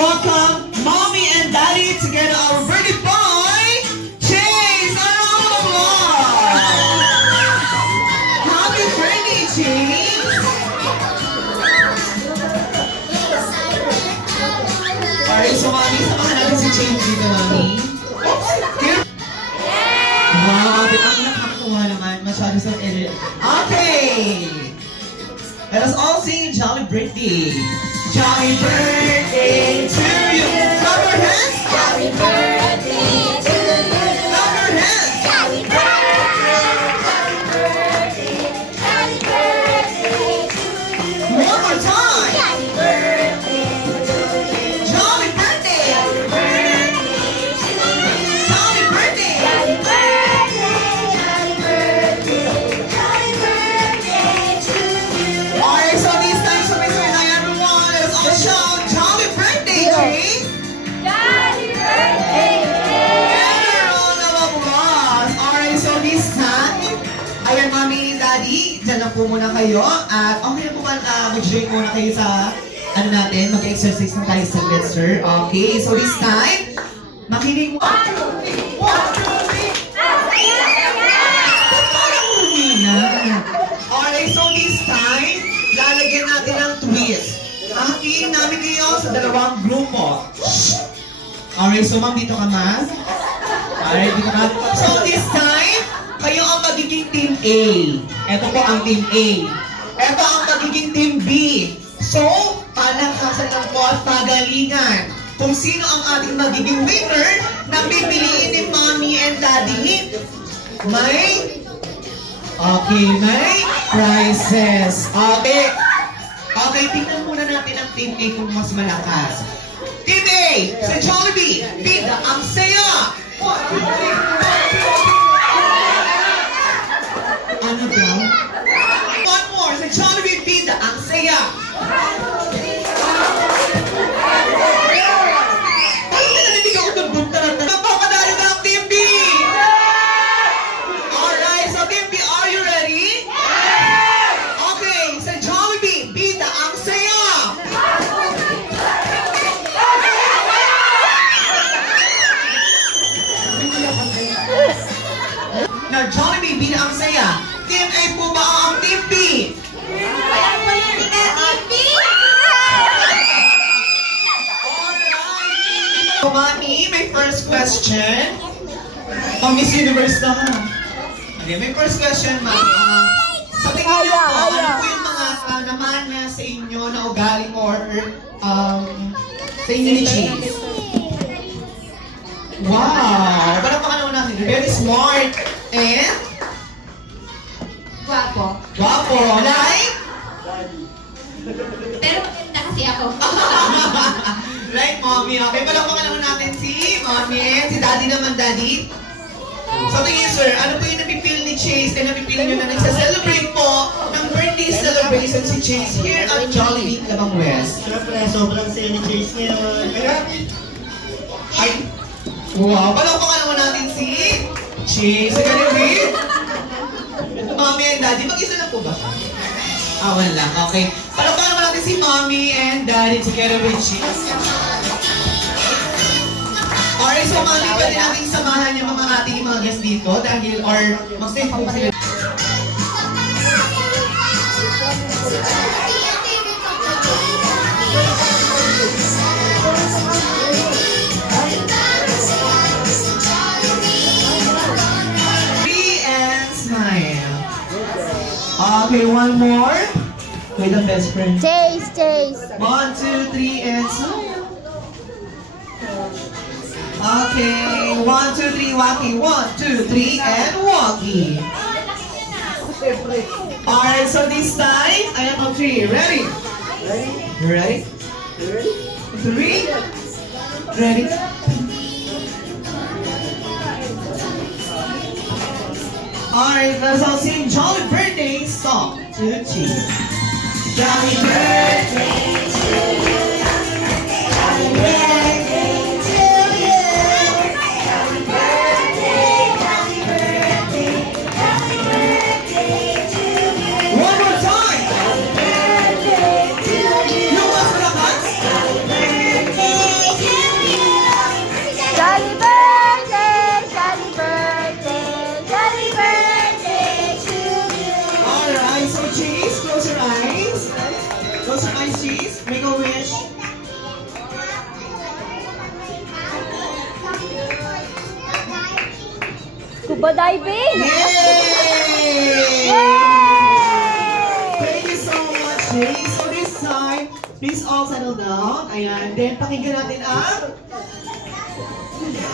Welcome, Mommy and Daddy, together our birthday boy, Chase. Happy birthday, Chase. Alright, so Mommy, samahan natin si Chase dito, Mommy. Wow, ang nakakatuwa naman. Masyado sa edit. Okay. Let us all sing Jolly Birthday. Jolly birthday to you. Clap your hands. Jolly birthday to you. Clap your hands. Jolly birthday. Jolly birthday. Jolly birthday to you. One more time. Jolly birthday to you. Jolly birthday. Jolly birthday to you. Jolly birthday. Jolly birthday. Jolly birthday. Jolly birthday to you. Alright, so these times so shout Jolly Birthday, Chase! Jolly Birthday! And a round of applause! Alright, so this time, ayan, Mommy, Daddy, dyan lang po muna kayo. At okay na po ba mag-join muna kayo sa, ano natin, mag-exercise na tayo sa sir. Okay, so this time, makinig mo. Alright, so this time, lalagyan natin ng twist. Hakiin namin kayo sa dalawang grupo. Alright, so ma'am, dito ka, ma'am. Alright, dito ka. So this time, kayo ang magiging team A. Ito po ang team A. Ito ang magiging team B. So, palakasan lang po at pagalingan kung sino ang ating magiging winner na pipiliin ni Mommy and Daddy. May prizes. Okay, tingnan muna natin ang Team A kung mas malakas. Team A, sa Jollibee, bida ang saya! Ano daw? One more, sa Jollibee, bida ang saya! Parang narinig ako ng buntaratan. Magpapadali na ang Team B! Alright, so Team B, are you ready? Okay, sa Jollibee, bida ang saya! Now, Jollibee, bida ang saya. Team A po ba ang Team B? So, Mommy, my first question. Oh, Miss Universe ka, ha? Okay, my first question, Ma'am. Sa tingin niyo po, ano po yung mga namana sa inyo na ugali or sa inyo ni Chase? Wow! Parang pakalaman natin. Very smart. And? Guwapo. Guwapo. Like? Pero maganda kasi ako. Like, Mommy. Okay, parang pakalaman natin si Mommy. Si Daddy naman, Daddy. So, tingin, sir, ano po yung napipil ni Chase na napipil nyo na nagsa-celebrate po ng birthday celebration si Chase here at Jollibee, Labang West? Siyempre, sobrang saya ni Chase ngayon. Ay! Wow! Palakpakan naman natin si Chase. Sa Jollibee. Mommy and Daddy, mag-isa lang po ba? Wala. Okay. Palakpakan naman natin si Mommy and Daddy together with Chase. Alright, so Mommy, pwede natin samahan yung mga ating mga guests dito dahil or mag-stay po sila. Okay, one more. with a best friend. Chase, Chase. 1, 2, 3, and smile. Okay, 1, 2, 3, walkie. 1, 2, 3, and walkie. Alright, so this time, I am on 3. Ready? Ready? 3. Ready? Alright, let's all sing Jolly Birthday song to Cheese. Jolly birthday to you. Jolly birthday to you. Jolly birthday, jolly birthday, jolly birthday to you. One more time. Jolly birthday to you. You must rock us. Jolly birthday to you. Jolly birthday, jolly birthday, jolly birthday to you. Alright, so Cheese, close your eyes. Close your eyes, Cheese. Make a wish. Scuba diving. Yay! Yay! Thank you so much, Cheese. So this time, please all settle down. Ayan. Then, pakinggan natin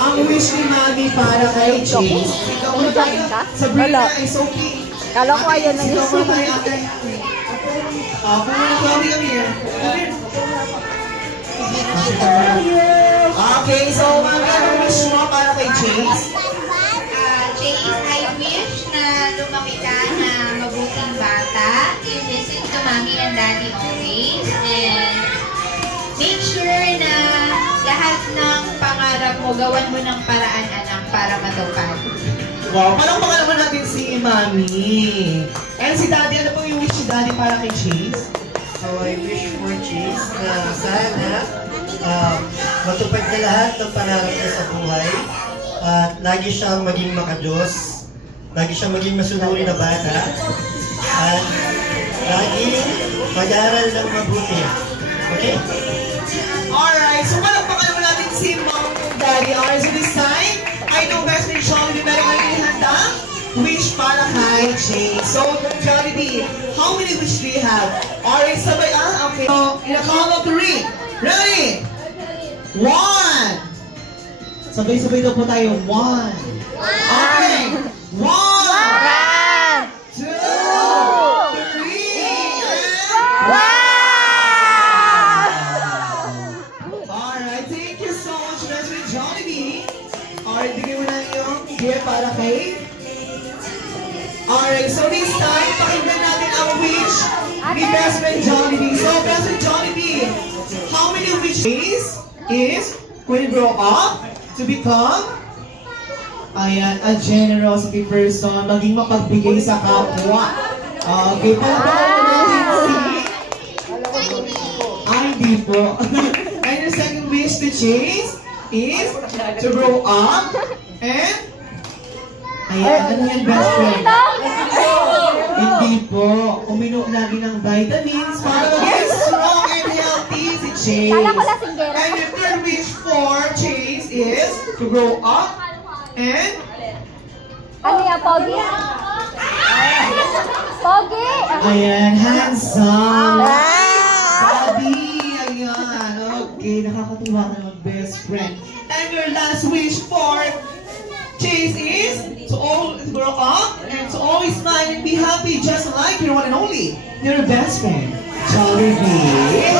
ang wish ni Mami para kay Cheese. Ikaw mo tayo. Sabrina is okay. Kala ko ayun ang Ikaw mo issue. tayo, ate. Come here. Okay, so Mami, ano wish mo para kay Cheese? Chase, I wish na lumaki ka na mabuting bata. You listen to mommy and daddy always. And make sure na lahat ng pangarap mo, gawan mo ng paraan, anak, para matupad. Wow, parang naman natin si Mami. And si Daddy, ano po yung wish si Daddy para kay Cheese? So I wish for Chase na sana matupad na lahat ng pangarap niya sa buhay. At lagi siyang maging makadiyos. Lagi siyang maging masunuri na bata. At lagi mag-aaral ng mabuti. Okay? Alright, so palakpakan naman natin si Mom and Daddy. Alright, so this time, I know best friend Jollibee, meron kayo inihanda wish para kay Cheese. So, Jollibee, how many wish do you have? Alright, sabay okay. So, in a count of 3. Ready? 1. Sabay-sabay daw po tayo. 1. Okay. 1. 2, 3, Alright, thank you so much, best friend Jollibee. Alright, bigyan mo na yung gift para kay. Alright, so this time, pakinggan natin ang wish ni best friend Jollibee. So, best friend Jollibee, how many wishes is when you grow up to become a generosity person, maging mapagbigay sa kapwa. Okay, palapalaman natin hindi po. And the second wish to Cheese is to grow up and ano yan, best friend? Hindi po. Uminom lagi ng vitamins para maging strong and healthy si Cheese. Kala ko lasinggera. And the third wish for Cheese is to grow up and Ano yan, Pogi? Pogi! ayan, handsome. Ah! Daddy, ayan. Okay, nakakatuwa ka naman, best friend. And your last wish for Cheese is to always grow up and to always smile and be happy just like your one and only, your best friend, Jollibee.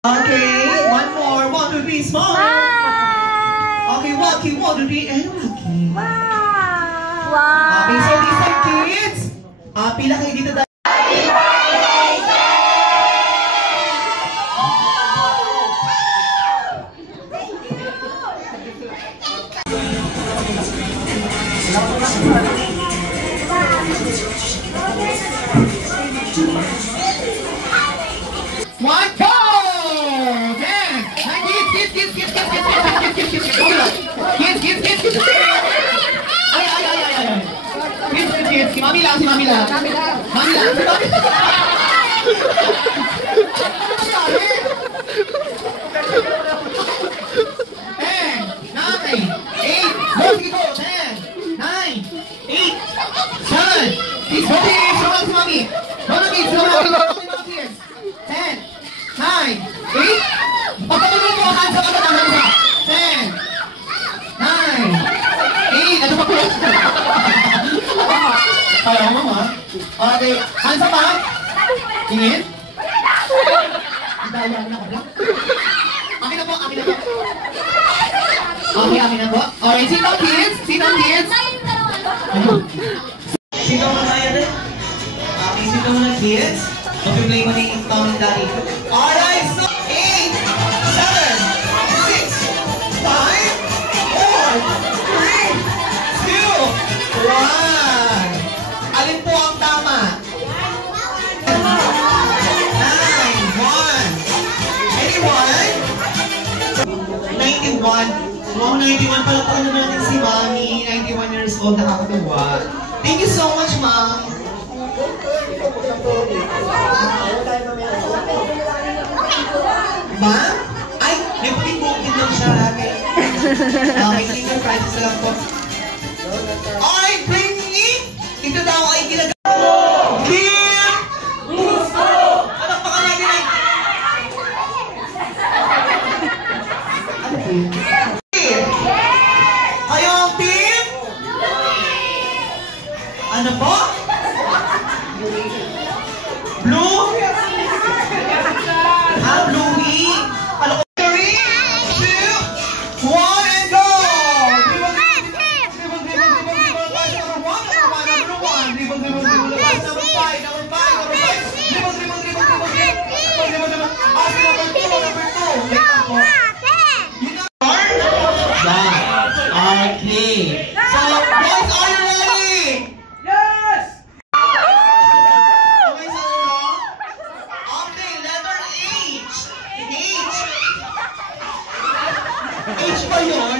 Okay, one more. 1, 2, 3, smile. Okay, walkie, 1, 2, 3, and walkie. Wow! Okay, so listen kids. Pila kayo dito dahil. One, go! Then, kids. Ay. Kids. Si Mami lang. Mami lang. Ten, 9, 8, go, 10, 9, 8, 7, please go kids, go to Mami. Go to kids, kids. 10, 9, 8, pagkabulong mo, hands up agad ang hands up. 10, 9, 8, ano pa po? Kaya mo ma? Okay, hands up ha? Tingin? Daya na ako lang. Akin na po. Okay, akin na po. Alright, sit down kids. Sit down na tayo din. Okay, sit down na kids. Mag-play mo na yung Tom and Daddy. Alright, so 8, 7, 6, 5, 4, 3, 2, 1. Alin po ang tama? 9, 1. Anyone? 91. Wow, 91 pala po naman natin si Mami. 91 years old, nakakatuwa. Thank you so much, Ma'am. Ma'am? Ay, may puting-puting lang siya. Okay, finger prizes lang po. Alright, bring me! Ito daw ay ginagawa. Kim! Gusto! Anong pangalan nila? Ano po? Kayong team? Ano po? Blue? Bluey? Ano ko? 3, 2, 1, and go! Okay. So, boys, are you ready? Yes! Okay, so okay, letter H. H ba yun?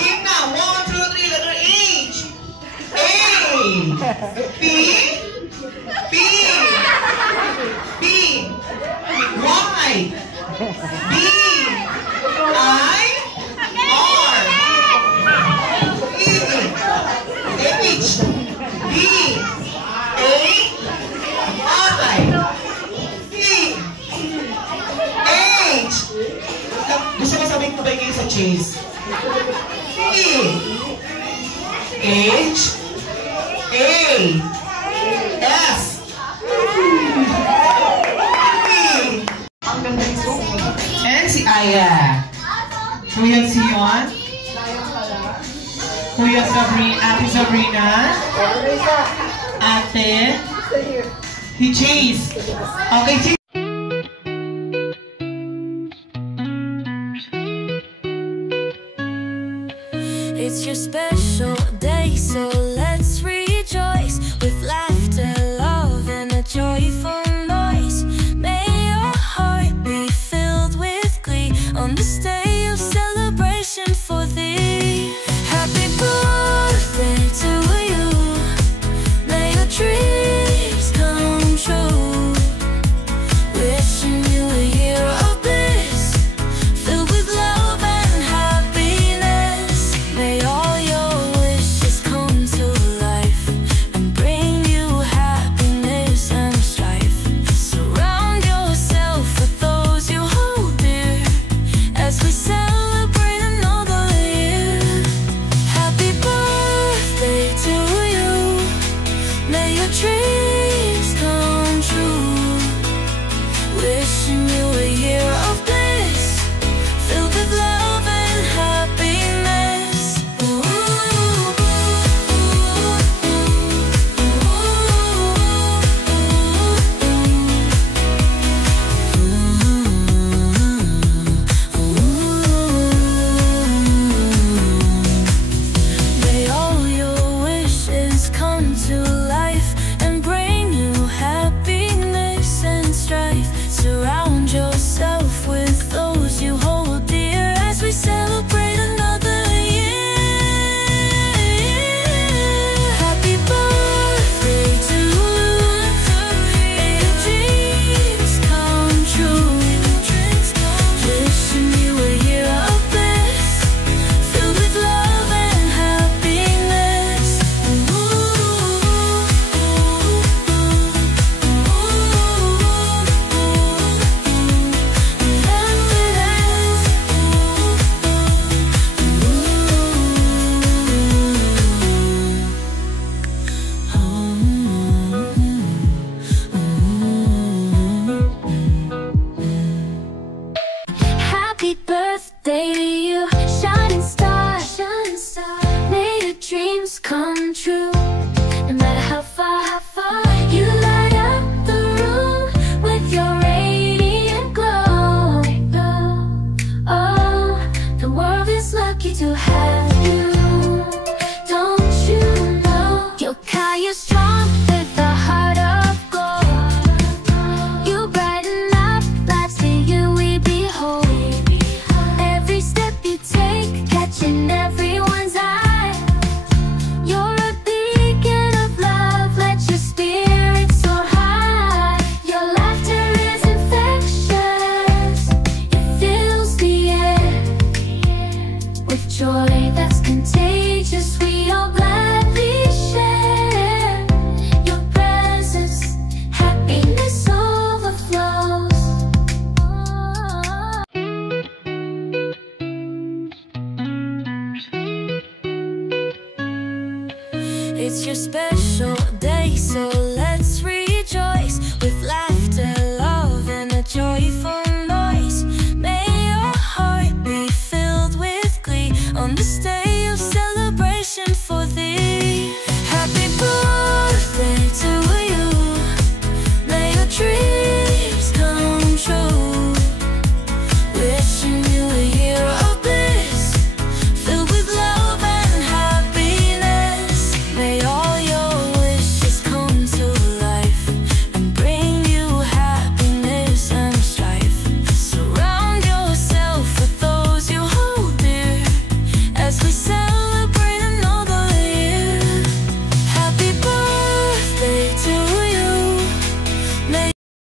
Game na. 1, 2, 3, letter H. A. P. Y. B. I. R. E. H. D. A. I. C. H. Gusto ko sabihin ko ba kayo sa Chase? C. H. A. S. And si Aya. Kuya Sion. Kuya Sabrina. Ate Sabrina. Ate. Si Chase. Okay, Chase. It's your special day, so let's rejoice with laughter, love, and a joyful